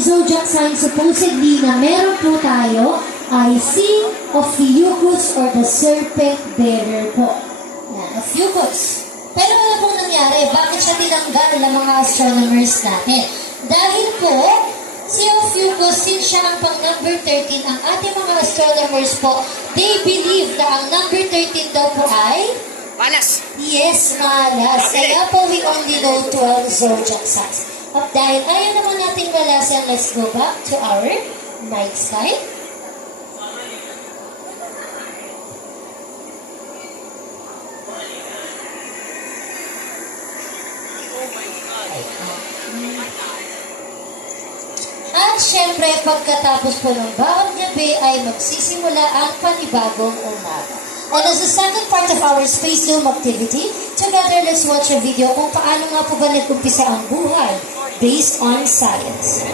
zodiac sign supposedly na meron po tayo ay si Ophiuchus or the serpent bearer po. Yan, Ophiuchus. Pero ano pong nangyari? Bakit siya tinanggal ng mga astronomers natin? Dahil po, si Ophiuchus, since siya ang pang number 13, ang ating mga astronomers po, they believe na ang number 13 daw po ay Malas! yes, malas. Kaya po we only know 12 zodiac signs. At dahil ayaw naman natin malasan, let's go back to our night sky. At syempre, pagkatapos po ng bawat gabi ay magsisimula ang panibagong umaga. And as the second part of our Space Dome activity, together let's watch a video kung paano nga po ba nag-umpisa ang buhay based on science.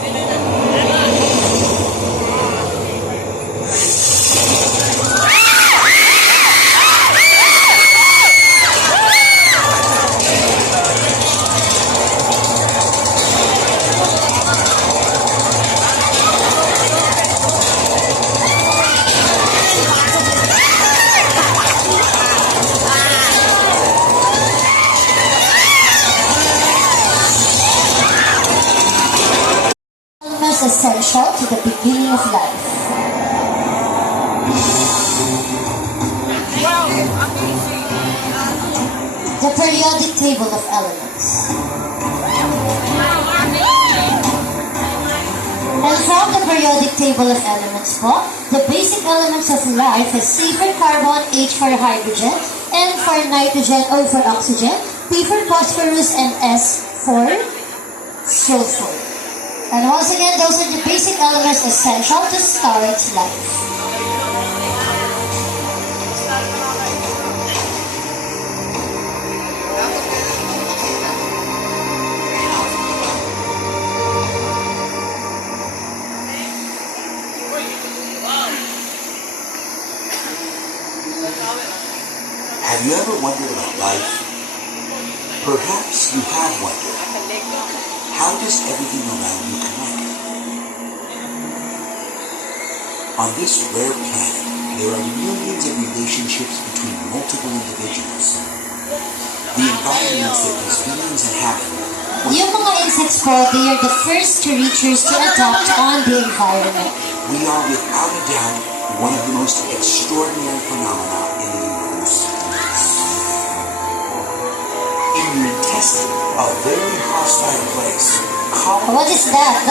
Essential to the beginning of life. The periodic table of elements. And from the periodic table of elements po, the basic elements of life is C for carbon, H for hydrogen, N for nitrogen, O for oxygen, P for phosphorus, and S for sulfur. And once again, those are the basic elements essential to start life. Have you ever wondered about life? Perhaps you have wondered. How does everything around you connect? On this rare planet, there are millions of relationships between multiple individuals. The environments that these beings inhabit. Yung mga insects po, they are the first creatures to adapt on the environment. We are without a doubt one of the most extraordinary phenomena in the universe. In your intestine, a very hostile place. What is that?